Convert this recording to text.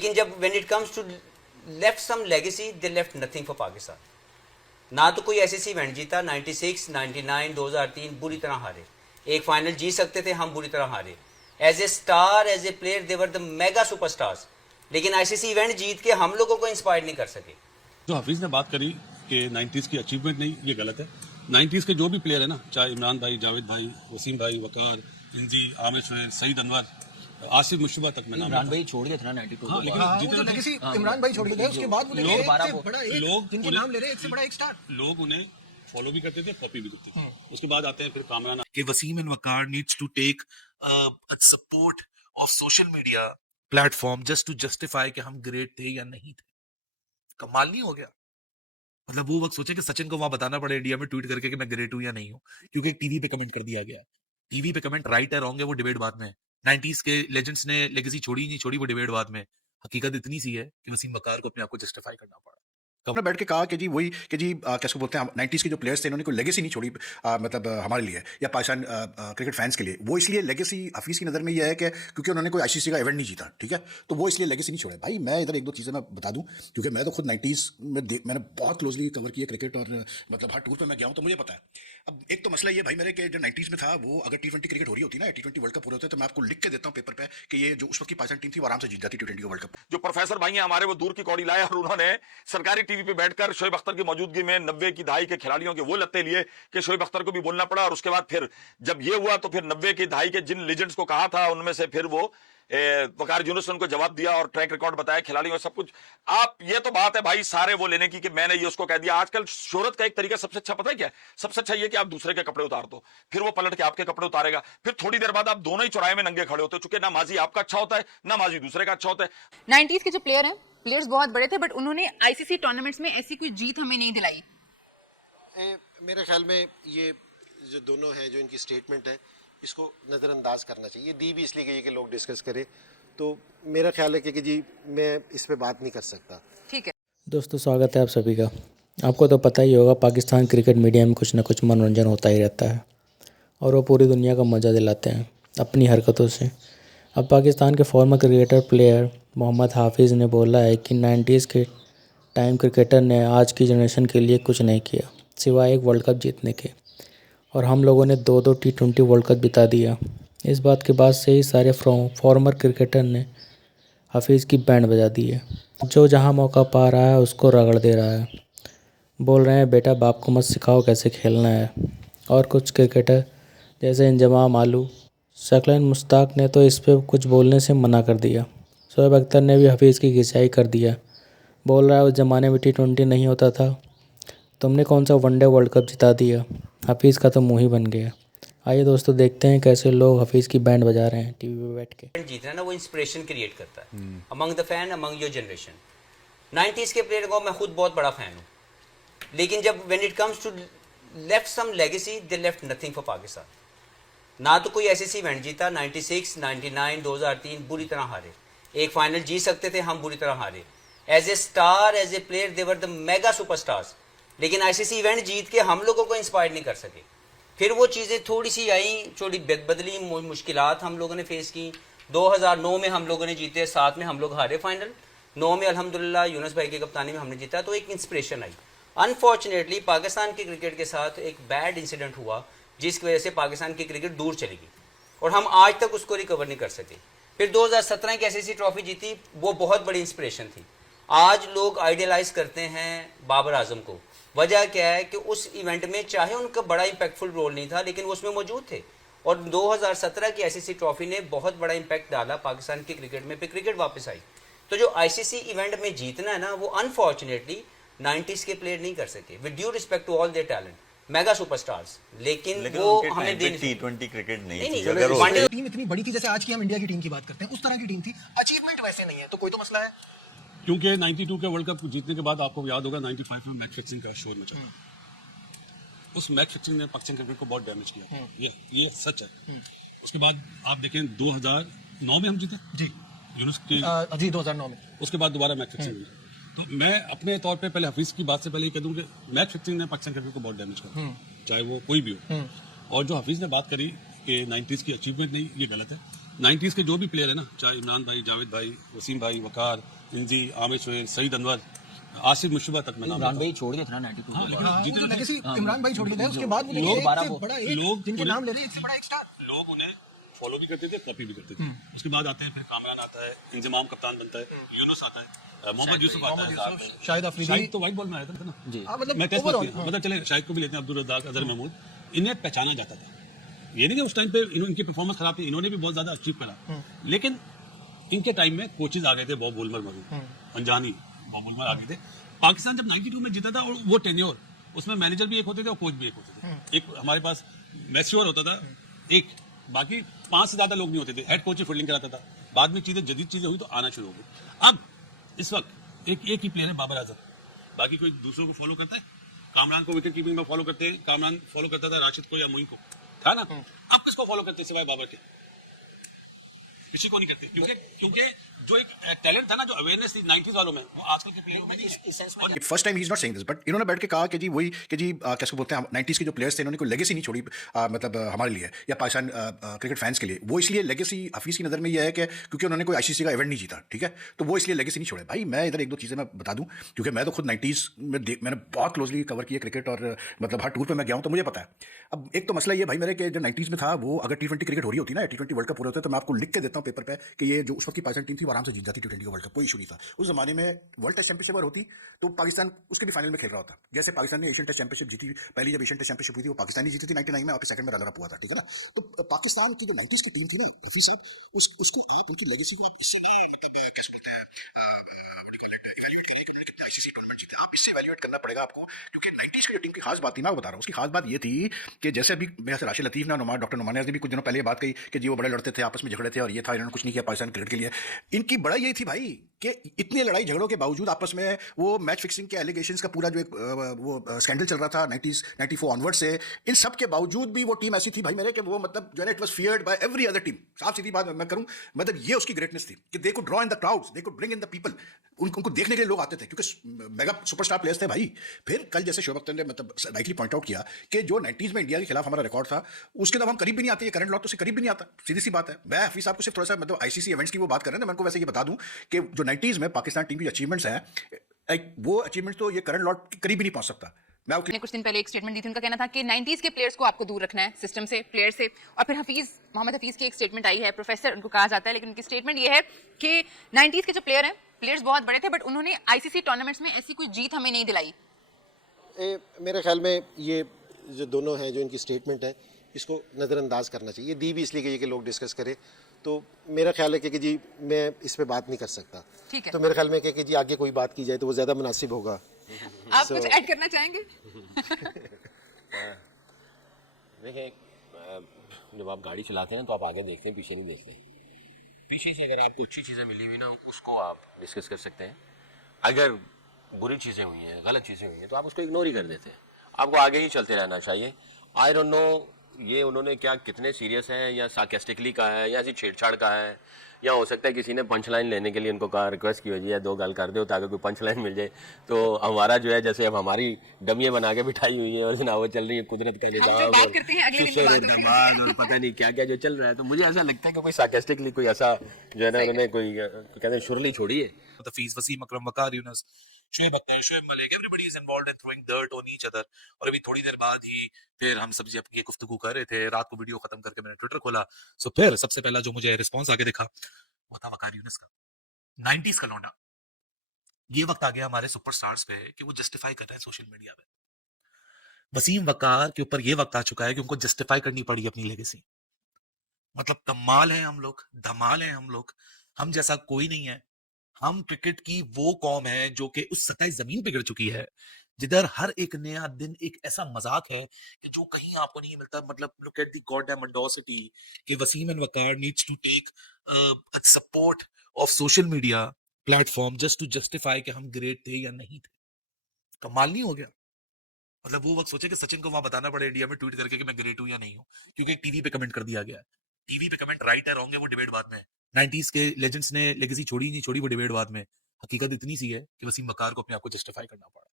लेकिन जब when it comes to left some legacy, they left nothing for Pakistan. ना तो कोई ऐसी इवेंट जीता, 96, 99, 2003 बुरी तरह हारे। एक फाइनल जीत सकते थे, हम बुरी तरह हारे। As a star, as a player, they were the mega superstars, लेकिन आईसीसी इवेंट जीत के हम लोगों को इंस्पायर नहीं कर सके। जो हफीज ने बात करी कि 90s की अचीवमेंट नहीं, ये गलत है। 90s के जो भी प्लेयर है ना, चाहे इमरान भाई, जावेद भाई, वसीम भाई, वकार, इंजी, आमिर शुएब, सईद अनवर, आसिफ मुश्तबा तक में नाम। इमरान भाई छोड़ गए थे ना 92 हाँ, लेकिन वो जो लेगेसी इमरान भाई छोड़ के गए, उसके बाद वो देखिए जिनके नाम ले रहे हैं, एक से बड़ा एक स्टार। लोग उन्हें फॉलो भी करते थे, कॉपी भी करते थे। उसके बाद आते हैं फिर कामरान कि Wasim and Waqar needs to take support of social media platform just to justify कि हम ग्रेट थे या नहीं थे। कमाल नहीं हो गया? मतलब वो वक्त सोचे कि सचिन को वहां बताना पड़े इंडिया में ट्वीट करके कि मैं ग्रेट हूं या नहीं हूं, क्योंकि टीवी पे कमेंट कर दिया गया। टीवी पे कमेंट राइट है रॉन्ग है वो डिबेट बाद में है। 90s के लेजेंड्स ने लेगेसी छोड़ी नहीं छोड़ी वो डिबेट बाद में। हकीकत इतनी सी है कि वसीम वकार को अपने आप को जस्टिफाई करना पड़ा। उन्होंने बैठ के कहा कि जी वही कि जी कैसे बोलते हैं 90s के जो प्लेयर्स थे इन्होंने कोई लेगेसी नहीं छोड़ी मतलब हमारे लिए या पाकिस्तान क्रिकेट फैंस के लिए। वो इसलिए लेगेसी हफीज़ की नज़र में ये है कि क्योंकि उन्होंने कोई आईसीसी का इवेंट नहीं जीता, ठीक है, तो वो इसलिए लेगेसी नहीं छोड़ा। भाई मैं इधर एक दो चीज़ें मैं बता दूं, क्योंकि मैं तो खुद 90s में मैंने बहुत क्लोजली कवर किया क्रिकेट और मतलब हर टूर पर मैं गया हूँ, तो मुझे पता है। अब एक तो मसला ये भाई मेरे कि जो 90s में था, वो अगर T20 क्रिकेट हो रही होती ना, T20 वर्ल्ड कप हो रहे होते, तो मैं आपको लिख के देता हूँ पेपर पे कि ये जो उस वक्त की पाकिस्तान टीम थी वो आराम से जीत जाती T20 वर्ल्ड कप। जो प्रोफेसर भाई हैं हमारे, वो दूर की कौड़ी लाए और उन्होंने सरकारी टीवी पे बैठकर शोएब अख्तर की मौजूदगी में 90 की दहाई के खिलाड़ियों के वो लत्ते लिए कि शोएब अख्तर को भी बोलना पड़ा। और उसके बाद फिर जब ये हुआ तो फिर 90 की दहाई के जिन लीजेंड्स को कहा था उनमें से फिर वो वकार यूनुस ने उनको जवाब दिया और ट्रैक रिकॉर्ड बताया खिलाड़ियों सब कुछ। आप ये तो बात है भाई सारे वो लेने की कि मैंने ये उसको कह दिया। आजकल शोहरत का एक तरीका सबसे अच्छा पता है क्या है? सबसे अच्छा ये कि आप दूसरे के कपड़े उतार दो, फिर वो पलट के आपके कपड़े उतारेगा, फिर थोड़ी देर बाद आप दोनों ही चौराहे में नंगे खड़े होते हो, चूंकि ना माजी आपका अच्छा होता है ना माजी दूसरे का अच्छा होता है। 90s के जो प्लेयर्स बहुत बड़े थे, बट उन्होंने आईसीसी टूर्नामेंट्स में ऐसी कोई जीत हमें नहीं दिलाई। मेरे ख्याल में ये जो दोनों हैं, जो इनकी स्टेटमेंट है, इसको नज़रअंदाज करना चाहिए। दी भी इसलिए गई कि लोग डिस्कस करें, तो मेरा ख्याल है कि जी मैं इस पे बात नहीं कर सकता। ठीक है दोस्तों, स्वागत है आप सभी का। आपको तो पता ही होगा पाकिस्तान क्रिकेट मीडिया में कुछ ना कुछ मनोरंजन होता ही रहता है और वो पूरी दुनिया का मज़ा दिलाते हैं अपनी हरकतों से। अब पाकिस्तान के फॉर्मर क्रिकेटर प्लेयर मोहम्मद हाफिज़ ने बोला है कि 90s के टाइम क्रिकेटर ने आज की जनरेशन के लिए कुछ नहीं किया सिवाय एक वर्ल्ड कप जीतने के, और हम लोगों ने 2-2 T20 वर्ल्ड कप बिता दिया। इस बात के बाद से ही सारे फॉर्मर क्रिकेटर ने हाफिज़ की बैंड बजा दी है। जो जहां मौका पा रहा है उसको रगड़ दे रहा है। बोल रहे हैं बेटा बाप को मत सिखाओ कैसे खेलना है। और कुछ क्रिकेटर जैसे इंजमाम आलू, शकलन मुश्ताक ने तो इस पर कुछ बोलने से मना कर दिया। शोएब अख्तर ने भी हफीज़ की खिंचाई कर दिया। बोल रहा है उस ज़माने में T20 नहीं होता था, तुमने कौन सा वनडे वर्ल्ड कप जिता दिया। हफीज़ का तो मुँह ही बन गया। आइए दोस्तों देखते हैं कैसे लोग हफीज़ की बैंड बजा रहे हैं टीवी पे बैठ के। जीतना ना वो इंस्पिरेशन क्रिएट करता है among the fan, among your generation. 90s के प्लेयर को मैं खुद बहुत बड़ा फैन हूँ, लेकिन जब when it comes to left some legacy, they left nothing for Pakistan. ना तो कोई ऐसी इवेंट जीता, 96, 99, 2003 बुरी तरह हारे। एक फाइनल जीत सकते थे, हम बुरी तरह हारे। As a star, as a player, they were the mega superstars, लेकिन आईसीसी इवेंट जीत के हम लोगों को इंस्पायर नहीं कर सके। फिर वो चीज़ें थोड़ी सी आई, थोड़ी बदली, मुश्किलात हम लोगों ने फेस की। 2009 में हम लोगों ने जीते, 7 में हम लोग हारे फाइनल, 9 में अल्हम्दुलिल्लाह यूनुस भाई की कप्तानी में हमने जीता, तो एक इंस्पिरेशन आई। अनफॉर्चुनेटली पाकिस्तान के क्रिकेट के साथ एक बैड इंसिडेंट हुआ जिसकी वजह से पाकिस्तान की क्रिकेट दूर चली गई और हम आज तक उसको रिकवर नहीं कर सके। फिर 2017 की आईसीसी ट्रॉफी जीती, वो बहुत बड़ी इंस्पिरेशन थी। आज लोग आइडियलाइज करते हैं बाबर आजम को। वजह क्या है कि उस इवेंट में चाहे उनका बड़ा इम्पैक्टफुल रोल नहीं था, लेकिन वो उसमें मौजूद थे। और 2017 की आईसीसी ट्रॉफी ने बहुत बड़ा इम्पैक्ट डाला पाकिस्तान की क्रिकेट में, फिर क्रिकेट वापस आई। तो जो आईसीसी इवेंट में जीतना है ना, वो अनफॉर्चुनेटली 90s के प्लेयर नहीं कर सके, with due respect to all their talent, mega superstars. लेकिन वो हमें T20 क्रिकेट नहीं थी। अगर टीम इतनी बड़ी थी, जैसे आज की हम इंडिया की टीम की बात करते हैं, उस तरह की टीम थी, अचीवमेंट वैसे नहीं है, तो कोई तो मसला है। क्योंकि 92 के वर्ल्ड कप जीतने के बाद आपको याद होगा 95 में मैच फिक्सिंग का शोर मचा। उस मैच फिक्सिंग ने पाकिस्तान क्रिकेट को बहुत डैमेज किया। ये सच है। उसके बाद आप देखें 2009 में हम जीते जी यूनुस की जी 2009 में। उसके बाद दोबारा मैच फिक्सिंग हुई। तो मैं अपने तौर पे पहले हफीज की बात से पहले ये कह दूं कि मैच फिक्सिंग ने पाकिस्तान क्रिकेट को बहुत डैमेज किया, चाहे वो कोई भी हो। और जो हफीज ने बात करी कि 90s की अचीवमेंट नहीं, ये गलत है। 90s के जो भी प्लेयर है ना, चाहे इमरान भाई, जावेद भाई, वसीम भाई, वकार, इंजी, आमिर शोएब, सईद अनवर, आसिफ मुशतबा तक मैं नाम इमरान लेता भाई छोड़ गए थे ना 92 हाँ, के लेकिन बाद। जितने लेगेसी इमरान भाई छोड़ के गए उसके बाद वो लोग एक से बड़ा एक लोग जिनके उन्हें- नाम ले रहे हैं एक से बड़ा एक स्टार। लोग उन्हें फॉलो भी करते थे, कॉपी भी करते थे। उसके बाद आते हैं फिर कामरान आता है, इंजमाम कप्तान बनता है, यूनुस आता है, मोहम्मद यूसुफ आता है साथ में। शाहिद अफरीदी शाहिद तो वाइट बॉल में आया था ना जी। हाँ, मतलब मैं टेस्ट overall, मैच मतलब चले शाहिद को भी लेते हैं, अब्दुल रज़ाक, अजहर महमूद, इन्हें पहचाना जाता था। ये नहीं कि उस टाइम पे इनकी परफॉर्मेंस खराब थी, इन्होंने भी बहुत ज्यादा अचीव करा, लेकिन इनके टाइम में कोचेज आ गए थे, बॉब वुलमर मौजूद, अंजानी, बॉब वुलमर आ गए थे। पाकिस्तान जब 92 में जीता था और वो टेन्योर, उसमें मैनेजर भी एक होते थे और कोच भी एक होते थे। एक हमारे पास मैस्योर होता था, एक बाकी 5 से ज्यादा लोग नहीं होते थे, हेड कोच ही फील्डिंग कराता था। बाद में चीजें जदीद चीजें हुई तो आना शुरू हो गई। अब इस वक्त एक ही प्लेयर है, बाबर आजम, बाकी कोई दूसरों को फॉलो करता है। कामरान को विकेट कीपिंग में फॉलो करते हैं, कामरान फॉलो करता था राशिद को या मोइन को, था ना। अब किसको फॉलो करते हैं सिवाय बाबर के? किसी को नहीं करते, क्योंकि जो एक टैलेंट था ना, जो अवेयरनेस थी 90s वालों में, वो आजकल के प्लेयरों में नहीं है। First time he is not saying this, but इन्होंने बैठ के कहा कि जी वही कि जी कैसे बोलते हैं 90s के जो प्लेयर्स थे इन्होंने कोई लेगेसी नहीं छोड़ी मतलब हमारे लिए या पाकिस्तान क्रिकेट फैंस के लिए। वो इसलिए लेगेसी हफीज़ की नज़र में यह है कि क्योंकि उन्होंने कोई आईसीसी का इवेंट नहीं जीता, ठीक है, तो वो इसलिए लेगेसी नहीं छोड़े। भाई मैं इधर एक दो चीज़ें मैं बता दूं, क्योंकि मैं तो खुद 90s में मैंने बहुत क्लोजली कवर किया क्रिकेट और मतलब हर टूर पर मैं गया हूँ, तो मुझे पता है। अब एक तो मसला ये भाई मेरे कि जो 90s में था, वो अगर T20 क्रिकेट हो रही होती ना, T20 वर्ल्ड कप हो रहे होते, तो मैं आपको लिख के देता हूँ पेपर पे कि ये जो उस वक्त की पाकिस्तान टीम थी वो आराम से जीत जाती T20 का वर्ल्ड कप, कोई इशू नहीं था। उस जमाने में वर्ल्ड टेस्ट चैंपियनशिप अगर होती तो पाकिस्तान उसके भी फाइनल में खेल रहा होता। जैसे पाकिस्तान ने एशियन टेस्ट चैंपियनशिप जीती, पहली जब एशियन टेस्ट चैंपियनशिप हुई थी वो पाकिस्तानी जीती थी 99 में, और सेकंड में रनर अप हुआ था, ठीक है ना। तो पाकिस्तान की जो 90s की टीम थी ना, रफी साहब, उसको आप उनकी लेगेसी को आप इससे मतलब कैसे बोलते हैं इवैल्यूएट करिए कि उन्होंने कितने आईसीसी टूर्नामेंट जीते। आप इससे इवैल्यूएट करना पड़ेगा आपको, क्योंकि 90s की जो टीम की खास बात थी मैं बता रहा हूँ, उसकी खास बात ये थी कि जैसे अभी मेरे से राशिद लतीफ़ ने डॉक्टर नुमान ने भी कुछ दिनों पहले ये बात कही कि जी वो बड़े लड़ते थे, आपस में झगड़े थे और ये था, इन्होंने कुछ नहीं किया पाकिस्तान क्रिकेट के लिए। इनकी बड़ा यही थी भाई कि इतनी लड़ाई झगड़ों के बावजूद आपस में वो मैच फिक्सिंग के एलिगेशंस का पूरा जो एक वो स्कैंडल चल रहा था 94 ऑनवर्ड से, इन सब के बावजूद भी वो टीम ऐसी थी भाई मेरे कि वो मतलब जो है it was feared by every other team. साफ सीधी बात मैं करूं, मतलब ये उसकी ग्रेटनेस थी कि they could draw in the crowds, they could bring in the people. उनको देखने के लिए लोग आते थे क्योंकि मेगा सुपरस्टार प्लेयर्स थे भाई। फिर कल जैसे शोएब अख्तर ने मतलब राइटली पॉइंट आउट किया कि जो 90s में इंडिया के खिलाफ हमारा रिकॉर्ड था, उसके तो हम करीब भी नहीं आते, ये करंट लॉट तो उससे करीब भी नहीं आता, सीधी सी बात है। मैं हफीज साहब को सिर्फ थोड़ा सा मतलब आईसीसी इवेंट्स की वो बात कर रहे हैं, मैं उनको वैसे ये बता दूं कि जो 90s में पाकिस्तान टीम की अचीवमेंट्स हैं, वो अचीवमेंट्स तो ये करंट लॉट के करीब भी नहीं पहुंच सकता। ने कुछ दिन पहले एक स्टेटमेंट दी थी, उनका कहना था कि 90s के प्लेयर्स को आपको दूर रखना है सिस्टम से, प्लेयर से। और फिर मोहम्मद हफीज की एक स्टेटमेंट आई है, प्रोफेसर उनको कहा जाता है, लेकिन उनकी स्टेटमेंट ये है कि 90s के जो प्लेयर हैं, प्लेयर्स बहुत बड़े थे, बट उन्होंने आईसीसी टूर्नामेंट्स में ऐसी कोई जीत हमें नहीं दिलाई। मेरे ख्याल में ये जो दोनों हैं, जो इनकी स्टेटमेंट है, इसको नज़रअंदाज करना चाहिए। दी भी इसलिए गई है कि लोग डिस्कस करें, तो मेरा ख्याल है कि जी मैं इस पे बात नहीं कर सकता। ठीक है, तो मेरे ख्याल में कि जी आगे कोई बात की जाए तो वो ज़्यादा मुनासिब होगा। आप कुछ ऐड करना चाहेंगे? देखिए, जब आप गाड़ी चलाते हैं तो आप आगे देखते हैं, पीछे नहीं देखते। पीछे से अगर आपको अच्छी चीज़ें मिली हुई ना, उसको आप डिस्कस कर सकते हैं। अगर बुरी चीज़ें हुई हैं, गलत चीज़ें हुई हैं, तो आप उसको इग्नोर ही कर देते हैं। आपको आगे ही चलते रहना चाहिए। आई डोंट नो ये उन्होंने क्या कितने सीरियस हैं, या सार्केस्टिकली कहा है, या ऐसी छेड़छाड़ का है, या हो सकता है किसी ने पंच लाइन लेने के लिए इनको कहा, रिक्वेस्ट की वजह है 2 गाल कर दो ताकि कोई पंच लाइन मिल जाए। तो हमारा जो है, जैसे अब हमारी डमियाँ बना के बिठाई हुई है और सुनाव चल रही है, कुदरत का निज़ाम और पता नहीं क्या क्या जो चल रहा है, तो मुझे ऐसा लगता है कि कोई सार्केस्टिकली कोई ऐसा जो है ना, उन्होंने कोई कहते हैं शुरली छोड़ी है। Hafeez, Wasim Akram, Waqar Younis, Shoaib Akhtar, Shoaib Malik, everybody is involved in throwing dirt on each other. और अभी थोड़ी देर बाद ही फिर हम सब जब ये गुफ्तगू कर रहे थे, रात को वीडियो खत्म करके मैंने ट्विटर खोला, सो फिर सबसे पहला जो मुझे रिस्पांस आगे दिखा वो था वकार यूनुस का, 90s का लौंडा। ये वक्त आ गया हमारे सुपरस्टार्स पे कि वो जस्टिफाई कर रहे हैं सोशल मीडिया पे। वसीम वकार के ऊपर ये वक्त आ चुका है कि उनको जस्टिफाई करनी पड़ी अपनी लेगेसी। मतलब कमाल है हम लोग, धमाल है हम लोग, हम जैसा कोई नहीं है। हम क्रिकेट की वो कौम है जो कि उस सतह जमीन पे गिर चुकी है, जिधर हर एक नया दिन एक ऐसा मजाक है कि जो कहीं आपको नहीं मिलता। मतलब look at the goddamn audacity कि Wasim and Waqar needs to take support of social media platform just to justify कि हम ग्रेट थे या नहीं थे। कमाल नहीं हो गया? मतलब वो वक्त सोचे कि सचिन को वहां बताना पड़े इंडिया में ट्वीट करके कि मैं ग्रेट हूं या नहीं हूं, क्योंकि टीवी पे कमेंट कर दिया गया है। टीवी पे कमेंट राइट है रॉन्ग है वो डिबेट बाद में है। 90s के लेजेंड्स ने लेगेसी छोड़ी नहीं छोड़ी वो डिबेट बाद में। हकीकत इतनी सी है कि वसीम वकार को अपने आप को जस्टिफाई करना पड़ा।